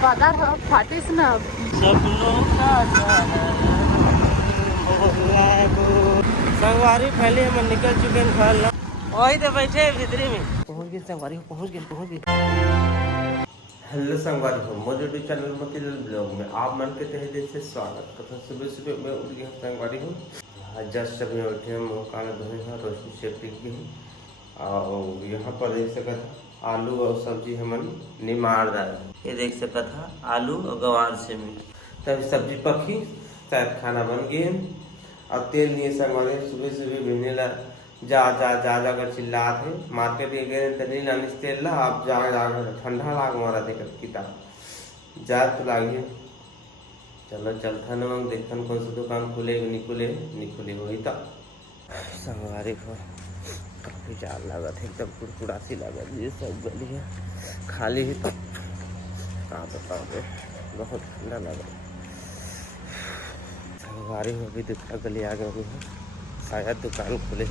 बाजार फाटिस ना संगवारी पहले हम निकल चुके हैं घर ला वही तो बैठे भीतरी में पहुंच गए संगवारी पहुंच गए। हेलो संगवारी हो मोर यूट्यूब चैनल मोतीलाल ब्लॉग में आप मन के तहे दिल से स्वागत करता हूँ। सुबह सुबह मैं उठ गया संगवारी हूँ। जस्ट अभी उठे मुँह कान धोए हैं रोशनी से टिक गई और यहाँ पर देख सकता आलू और सब्जी हमन निमार रहा है। ये देख सकता था आलू और गवार से में तब सब्जी पकी शायद खाना बन गए और तेल नहीं संगवारी सुबह सुबह भेजने ला जा कर चिल्लात है मार्केट गए तनी लानिस तेल ला आप जा ठंडा लाग मारा देकर किताब जा तो लागिए चलो चलता न देखन कौन सा दुकान खुले निकुले वही तो संगवारी को काफ़ी जार लागत है एकदम कुड़कुड़ासी लागत ये सब गलियाँ खाली ही तो कहाँ बताओ बहुत ठंडा लागत संगवारी में भी दूसरा गली आ गई है शायद दुकान खुले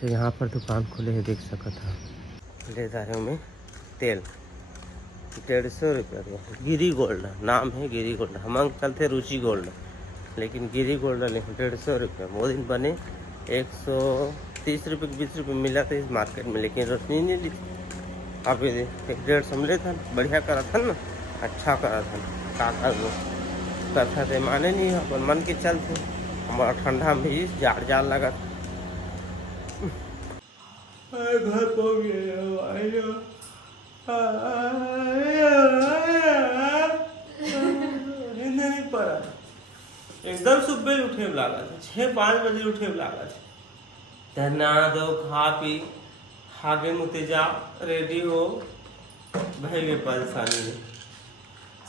तो यहाँ पर दुकान खुले है देख सकता था ले जा रहे में तेल 150 रुपये का गिरी गोल्ड नाम है गिरी गोल्ड हम अंकल थे रुचि गोल्ड लेकिन गिरी गोल्ड ले 150 रुपये वो दिन बने 130 रुपये 20 रुपये मिला था इस मार्केट में लेकिन रोशनी नहीं ली आप 150 मिले था बढ़िया करा था ना अच्छा करा था काका लोग करता थे माने नहीं अपन मन के चलते हमारा ठंडा में ही जार लगा था घर पहुँच गया नहीं पड़ा एकदम सुबह उठे लगा था 6-5 बजे उठे लगा था नहा दो खा पी आगे मुते जा रेडी हो भाई गए परेशानी में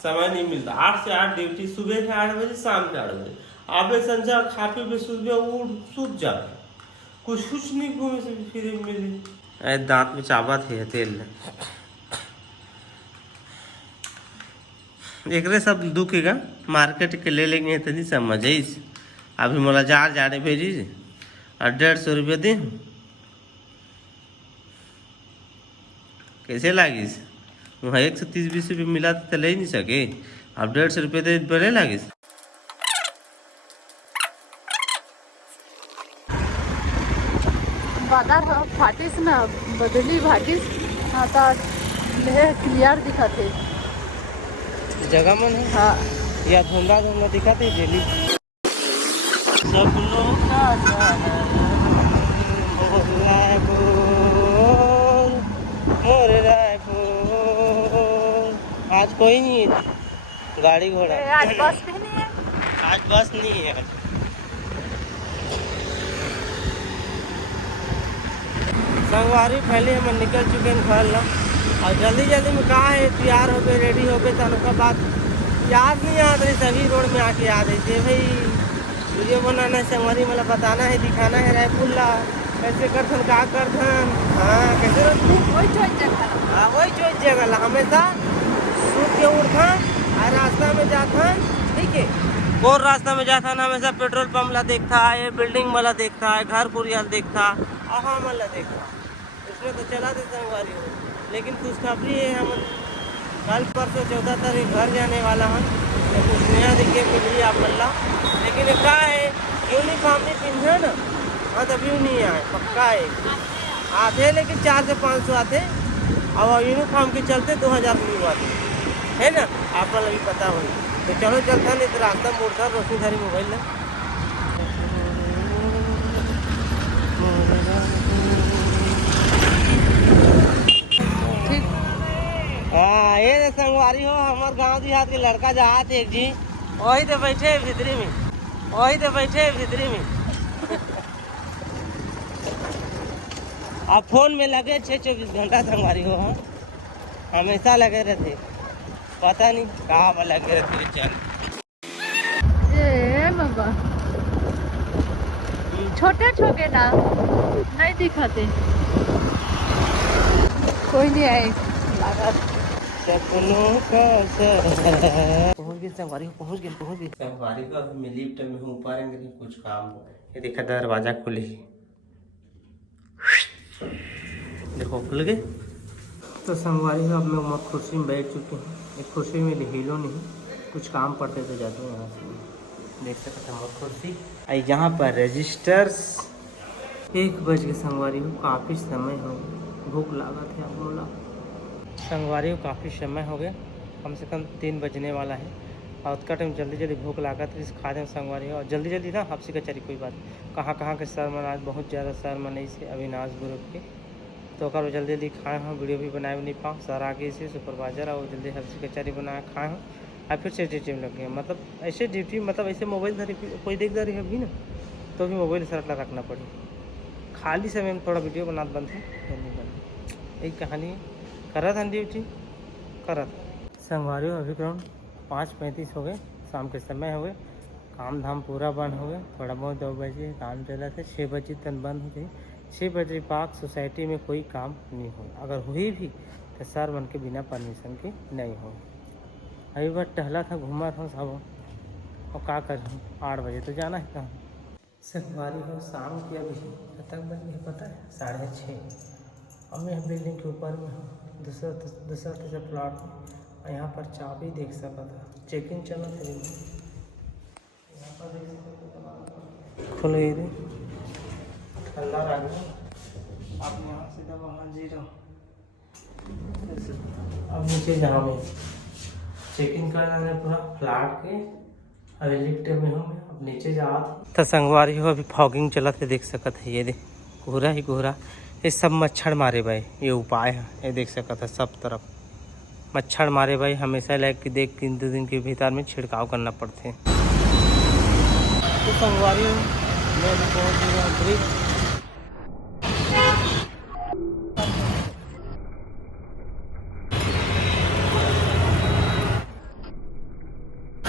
समय नहीं मिलता 8 से 8 ड्यूटी सुबह के 8 बजे शाम के 8 बजे आबे संजा खा पी पे सुबह उठ सूत जा कुछ नहीं घूमे से फिर मिले दांत में चाबा थे तेल एक सब दुखेगा मार्केट के ले लेंगे तो नहीं समझ अभी मोला जाड़े भेजी और 150 रुपये दी कैसे लागिस वहाँ 130-20 रुपये मिला तो ले नहीं सके अब 150 रुपये दे बड़े लागिस बाजार फाटिस ना बदली भाटिस आता क्लियर दिखते जगह मन है हाँ या धुंधा दिखाते डेली सब लोग का मोर रायपुर आज कोई नहीं है गाड़ी घोड़ा आज बस भी नहीं है आज बस नहीं है संगवारी पहले हम निकल चुके हैं घर ला और जल्दी में कहा है तैयार हो गए रेडी हो गए तो उनका बात याद नहीं याद रही सभी रोड में आके याद है भाई वीडियो बनाना है संगवारी मतलब बताना है दिखाना है रायपुर ला कैसे करथन का करथन हाँ कैसे वही चोइस जगह ला हमेशा सूट के उठा और रास्ता में जाता ठीक है और रास्ता में जाता हमेशा पेट्रोल पंप ला देखता है बिल्डिंग वाला देखता है घर कुरियाल देखता और हम वाला देखता इसमें तो चला देता संगवारी हो लेकिन खुशखबरी है हम कल परसों 14 तारीख घर जाने वाला हम तो कुछ नया देखिए मिल रही आप मल्ला लेकिन क्या है यूनिफॉर्म नहीं पिंधे ना हाँ तभी नहीं आए पक्का है आते लेकिन 400 से 500 आते और यूनिफॉर्म के चलते 2000 रुपये आते है ना आप वाला भी पता हो तो चलो चलता नहीं तो रास्ता मोड़ता रोशनी सारी मोबाइल ना हाँ ये संगवारी हो हमारे गांव देहात के लड़का जहाज एक जी वही तो बैठे भीतरी में आप फोन में लगे 6-24 घंटा संगवारी हो हाँ हमेशा लगे रहते पता नहीं कहाँ पर लगे रहते चल छोटे ना नहीं दिखाते कोई नहीं आए सपनों का पहुंच गए संगवारी का मैं लिफ्ट में हूँ ऊपर कुछ काम हो ये देखा दरवाजा खुले देखो खुल गए। तो संगवारी में अब मैं वहाँ कुर्सी में बैठ चुके हैं। एक कुर्सी में हिलो नहीं, कुछ काम पड़ते तो जाते हैं यहाँ से। देख सकते हैं कुर्सी यहाँ पर रजिस्टर्स 1 बज के संगवारी को काफ़ी समय हो गया, भूख लगा थे आप बोला संगवारी को काफ़ी समय हो गया, कम से कम 3 बजने वाला है और उसका टाइम जल्दी जल्दी भूख लगा था इस खा दें संगवारी और जल्दी जल्दी ना हाफसी कचहरी कोई बात कहाँ के सर मन आज बहुत ज़्यादा सर मन से अविनाश ग्रुप के तो अगर जल्दी जल्दी खाए हों वीडियो भी बनाए नहीं पाऊँ सर आगे से सुपरवाइजर और जल्दी हाफसी कचहरी बनाए खाए हों और फिर से ड्यूटी में लग गए मतलब ऐसे ड्यूटी मतलब ऐसे मोबाइल धरी कोई देख रही है अभी ना तो भी मोबाइल सर रखना पड़े खाली समय में थोड़ा वीडियो बनाना बंद है नहीं बंद यही कहानी है करा था ड्यूटी करा था संगवारी अभी ग्राउंड 5:35 हो गए शाम के समय हो गए काम धाम पूरा बंद हो गया थोड़ा बहुत 2 बजे काम चला था 6 बजे तक बंद हो गई 6 बजे पाक सोसाइटी में कोई काम नहीं हो अगर हुई भी तो सर बन के बिना परमिशन के नहीं हो अभी बार टहला था घूमा था सब और क्या कर 8 बजे तो जाना है कहाँ संगवारी हो शाम की अभी तक बन गई पता है 6:30 और मैं बिल्डिंग के ऊपर में हूँ दूसरा तीसरा प्लॉट में और यहाँ पर चाबी देख सका था चेक इन चला था यहाँ पर देख सकते खुल गई थी ठंडा आ गया आप यहाँ सीधा वहाँ जी रहो अब नीचे जहाँ में चेक इन करना है पूरा फ्लैट के अभी लिफ्ट में हूँ मैं अब नीचे जा तो संगवारी हो अभी फॉगिंग चला थे देख सकत है ये देख कोहरा ही कोहरा ये सब मच्छर मारे भाई ये उपाय है ये देख सकता है सब तरफ मच्छर मारे भाई हमेशा लाइक कि देख 2 दिन के भीतर में छिड़काव करना पड़ते हैं तो संगवारी मैं पहुँच गया ब्रिज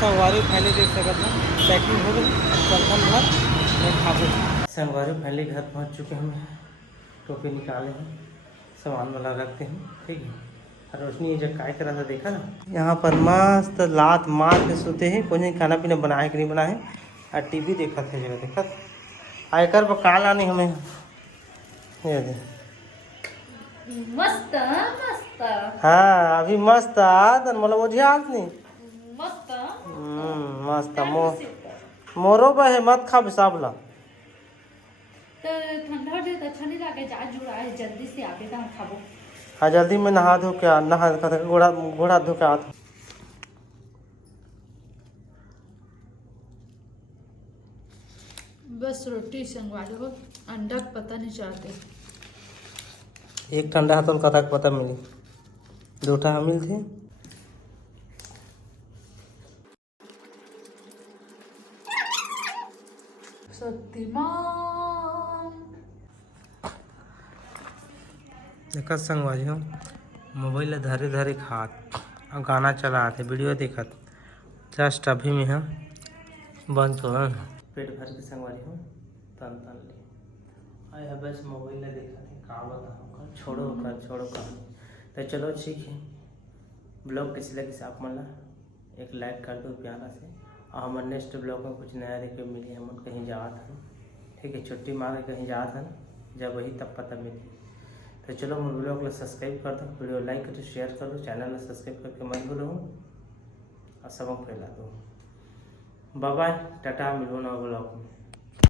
संगवारी पहले देख सकता था पैकिंग हो गई घर मैं खा संगवारी पहले घर पहुँच चुके हैं टोपी निकाले हैं सामान वाला रखते हैं ठीक है रोशनी जब काय करा था देखा ना यहाँ पर मस्त लात मार के सोते हैं कोई नहीं खाना पीना बनाए कि नहीं बनाए और टीवी देखा था जगह देखा आयकर पर काल आनी हमें ये दे मस्त मस्त हाँ अभी मस्त आदन मतलब वो ध्यान नहीं मस्त मस्त मोरो बहे मत खा साबला तो ठंडा हो जाए तो अच्छा नहीं लगे जा जुड़ा है जल्दी से आके तो हम खाबो हाँ जल्दी में नहा धो के घोड़ा धो के आता बस रोटी संगवारी हो अंडा पता नहीं चाहते एक ठंडा हाथों कथा पता मिली 2 मिल थे शक्तिमान देखा संगवारी हो मोबाइल धरे धरे खात और गाना चला थे वीडियो देखत जस्ट अभी में है बंद हो पेट भर के संगवारी हो तन ले आया बस मोबाइल देखा थे का बता छोड़ो कहानी तो चलो ठीक है ब्लॉग कैसी लगी से आप मला एक लाइक कर दो प्यारा से और हमारे नेक्स्ट ब्लॉग में कुछ नया देखे मिली हम कहीं जा था ठीक है छुट्टी मार के कहीं जा था जब वही तब पता मिली तो चलो हम ब्लॉग को सब्सक्राइब कर दो वीडियो लाइक करो शेयर कर दो चैनल में सब्सक्राइब करके मत भूलो और सबक फैला दो बाय बाय टाटा मिलो ना ब्लॉग में।